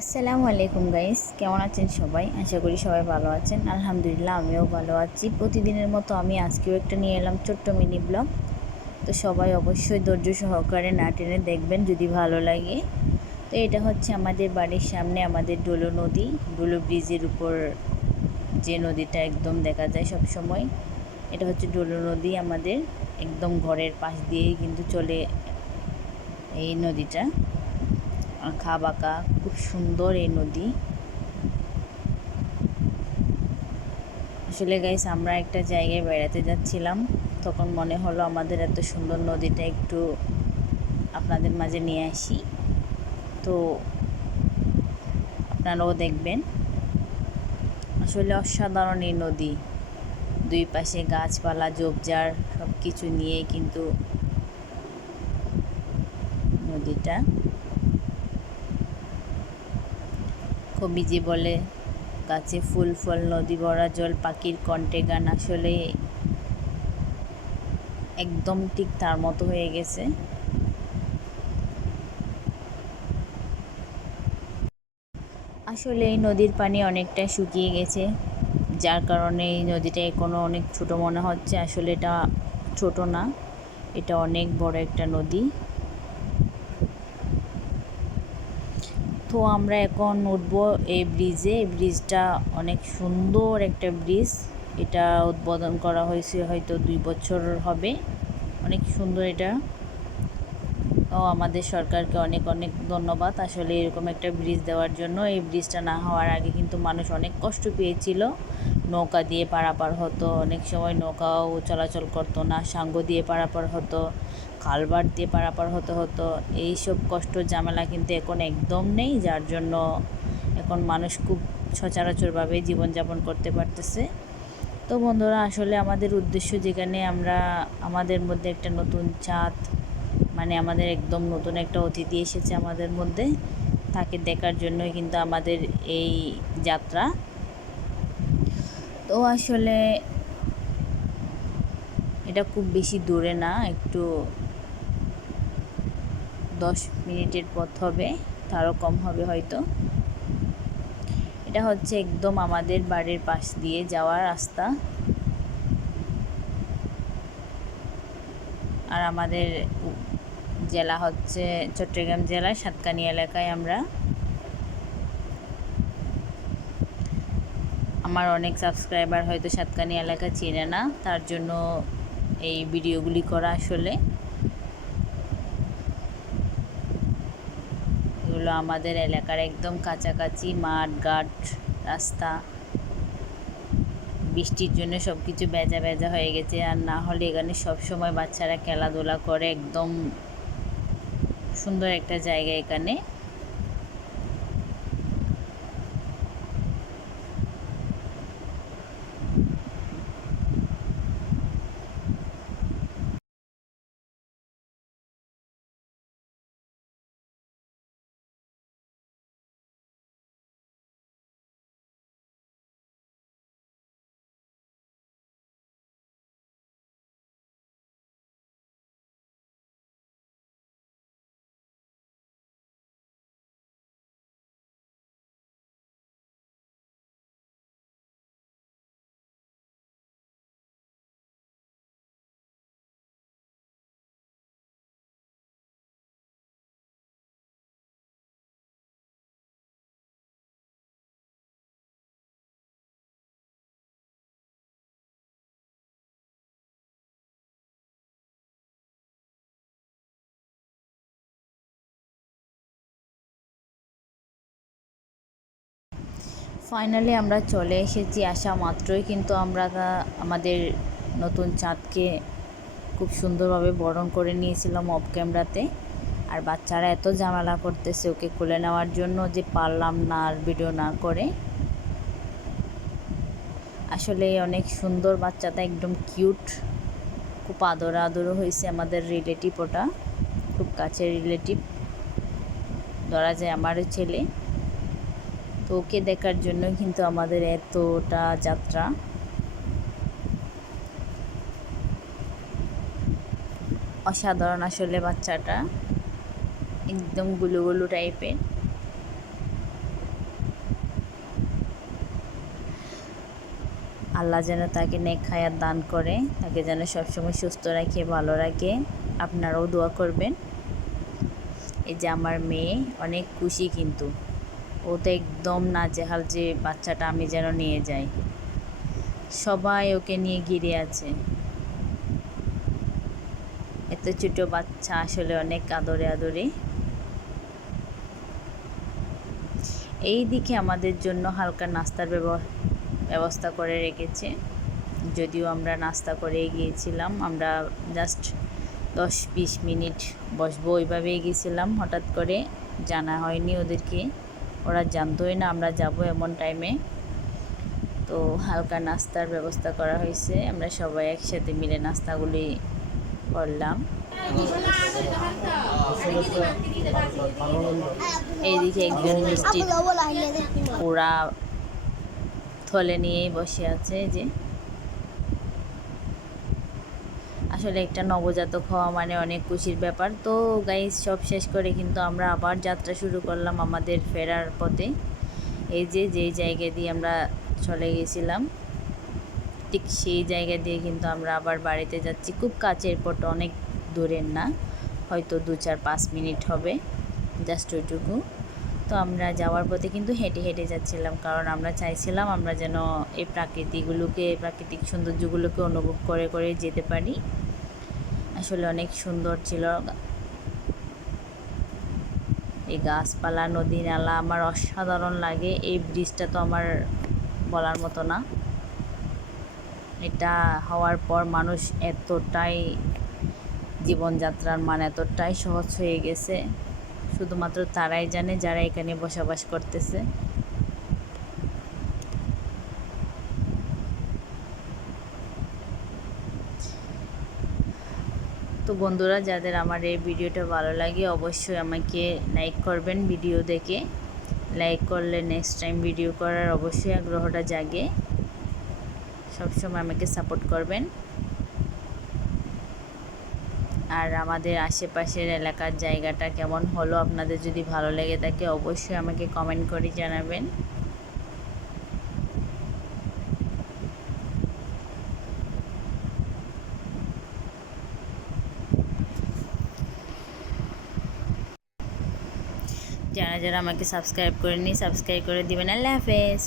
আসসালামু আলাইকুম গাইস, কেমন আছেন সবাই? আশা করি সবাই ভালো আছেন। আলহামদুলিল্লাহ, আমিও ভালো আছি। প্রতিদিনের মতো আমি আজকেও একটা নিয়ে এলাম ছোট্ট মিনি ব্লগ। তো সবাই অবশ্যই ধৈর্য সহকারে না টেনে দেখবেন যদি ভালো লাগে। তো এটা হচ্ছে আমাদের বাড়ির সামনে, আমাদের ডোলো নদী। ডোলো ব্রিজের উপর যে নদীটা একদম দেখা যায় সব সময় এটা হচ্ছে ডোলো নদী আমাদের। একদম ঘরের পাশ দিয়েই কিন্তু চলে এই নদীটা। আঁকা বাঁকা খুব সুন্দর এই নদী। আসলে গাইস আমরা একটা জায়গায় বেড়াতে যাচ্ছিলাম। তখন মনে হলো আমাদের এত সুন্দর নদীটা একটু আপনাদের মাঝে নিয়ে আসি। তো আপনারাও দেখবেন। আসলে অসাধারণ এই নদী। দুই পাশে গাছপালা ঝোপঝাড় সব কিছু নিয়ে কিন্তু নদীটা। কবিজি বলে। গাছে ফুল, ফল, নদী ভরা জল, পাখির কণ্ঠে গান আসলে একদম ঠিক তার মতো হয়ে গেছে। আসলে এই নদীর পানি অনেকটা শুকিয়ে গেছে, যার কারণে এই নদীটা এখনও অনেক ছোট মনে হচ্ছে। আসলে এটা ছোট না, এটা অনেক বড় একটা নদী। তো আমরা এখন উঠব এই ব্রিজে এই ব্রিজটা অনেক সুন্দর একটা ব্রিজ এটা উদ্বোধন করা হয়েছে হয়তো দুই বছর হবে। অনেক সুন্দর এটা। ও আমাদের সরকারকে অনেক অনেক ধন্যবাদ। আসলে এরকম একটা ব্রিজ দেওয়ার জন্য এই ব্রিজটা না হওয়ার আগে কিন্তু মানুষ অনেক কষ্ট পেয়েছিল। নৌকা দিয়ে পারাপার হতো, অনেক সময় নৌকাও চলাচল করতো না, সাঙ্গ দিয়ে পারাপার হতো কালবার দিয়ে পারাপার হতে হতো। এইসব কষ্ট, ঝামেলা কিন্তু এখন একদম নেই, যার জন্য এখন মানুষ খুব সচরাচরভাবে জীবনযাপন করতে পারতেছে। তো বন্ধুরা, আসলে আমাদের উদ্দেশ্য যেখানে আমরা, আমাদের মধ্যে একটা নতুন চাঁদ মানে আমাদের একদম নতুন একটা অতিথি এসেছে আমাদের মধ্যে। তাকে দেখার জন্যই কিন্তু আমাদের এই যাত্রা। তো আসলে এটা খুব বেশি দূরে না, একটু দশ মিনিটের পথ হবে, তারও কম হবে হয়তো। এটা হচ্ছে একদম আমাদের বাড়ির পাশ দিয়ে যাওয়ার রাস্তা। আর আমাদের জেলা হচ্ছে চট্টগ্রাম জেলার সাতকানি এলাকায় আমরা। আমার অনেক সাবস্ক্রাইবার হয়তো সাতকানি এলাকা চেনে না, তার জন্য এই ভিডিওগুলি করা আসলে। এগুলো আমাদের এলাকার একদম কাছাকাছি মাঠ, ঘাট, রাস্তা। বৃষ্টির জন্য সব কিছু ভেজা ভেজা হয়ে গেছে, আর না হলে এখানে সব সময় বাচ্চারা খেলাধুলা করে, একদম সুন্দর একটা জায়গা এখানে। ফাইনালি আমরা চলে এসেছি আসা মাত্রই, কিন্তু আমরা আমাদের নতুন চাঁদকে খুব সুন্দরভাবে বরণ করে নিয়েছিলাম অফ ক্যামেরাতে আর বাচ্চারা এত ঝামেলা করতেছে ওকে খুলে নেওয়ার জন্য যে পারলাম না আর ভিডিও না করে। আসলে অনেক সুন্দর বাচ্চাটা, একদম কিউট খুব আদর আদরও হয়েছে আমাদের রিলেটিভ ওটা, খুব কাছের রিলেটিভ ধরা যায় আমার ছেলে। তো ওকে দেখার জন্য কিন্তু আমাদের এতটা যাত্রা। অসাধারণ আসলে বাচ্চাটা। একদম গুলুগুলু টাইপের। আল্লাহ যেন তাকে নেক দান করে, তাকে যেন সবসময় সুস্থ রাখে, ভালো রাখে। আপনারাও দোয়া করবেন। এই যে আমার মেয়ে, অনেক খুশি কিন্তু। ও তো একদম নাজেহাল যে বাচ্চাটা আমি যেন নিয়ে যাই। সবাই ওকে নিয়ে ঘিরে আছে। এত ছোট বাচ্চা আসলে অনেক আদরে আদরে। এই দিকে আমাদের জন্য হালকা নাস্তার ব্যবস্থা করে রেখেছে। যদিও আমরা নাস্তা করে গিয়েছিলাম, আমরা জাস্ট দশ বিশ মিনিট বসবো ওইভাবেই গেছিলাম হঠাৎ করে জানা হয়নি ওদেরকে। ওরা জানতোই না আমরা যাব এমন টাইমে তো হালকা নাস্তার ব্যবস্থা করা হয়েছে আমরা সবাই একসাথে মিলে নাস্তাগুলি করলাম। এইদিকে একজন মিষ্টি ওরা থলে নিয়েই বসে আছে যে আসলে একটা নবজাতক হওয়া মানে অনেক খুশির ব্যাপার। তো গাইজ সব শেষ করে কিন্তু আমরা আবার যাত্রা শুরু করলাম আমাদের ফেরার পথে। এই যে যেই জায়গা দিয়ে আমরা চলে গেছিলাম, ঠিক সেই জায়গা দিয়ে কিন্তু আমরা আবার বাড়িতে যাচ্ছি। খুব কাছের পট অনেক দূরের না, হয়তো দু চার পাঁচ মিনিট হবে জাস্ট ওইটুকু। তো আমরা যাওয়ার পথে কিন্তু হেঁটে হেঁটে যাচ্ছিলাম, কারণ আমরা চাইছিলাম আমরা যেন এই প্রাকৃতিকগুলোকে, প্রাকৃতিক সৌন্দর্যগুলোকে অনুভব করে করে যেতে পারি। আসলে অনেক সুন্দর ছিল। এই গাছপালা, নদী, নালা আমার অসাধারণ লাগে। এই ব্রিজটা তো আমার বলার মতো না। এটা হওয়ার পর মানুষ এতটাই জীবনযাত্রার মান এতটাই সহজ হয়ে গেছে। শুধুমাত্র তারাই জানে যারা এখানে বসবাস করতেছে। তো বন্ধুরা, যাদের আমার এই ভিডিওটা ভালো লাগে, অবশ্যই আমাকে লাইক করবেন ভিডিও দেখে। লাইক করলে নেক্সট টাইম ভিডিও করার অবশ্যই আগ্রহটা জাগে। সবসময় আমাকে সাপোর্ট করবেন। আর আমাদের আশেপাশের এলাকার জায়গাটা কেমন হলো, আপনাদের যদি ভালো লেগে থাকে, অবশ্যই আমাকে কমেন্ট করে জানাবেন। যারা যারা আমাকে সাবস্ক্রাইব করেনি সাবস্ক্রাইব করে দিবেন আল্লাহ হাফেজ।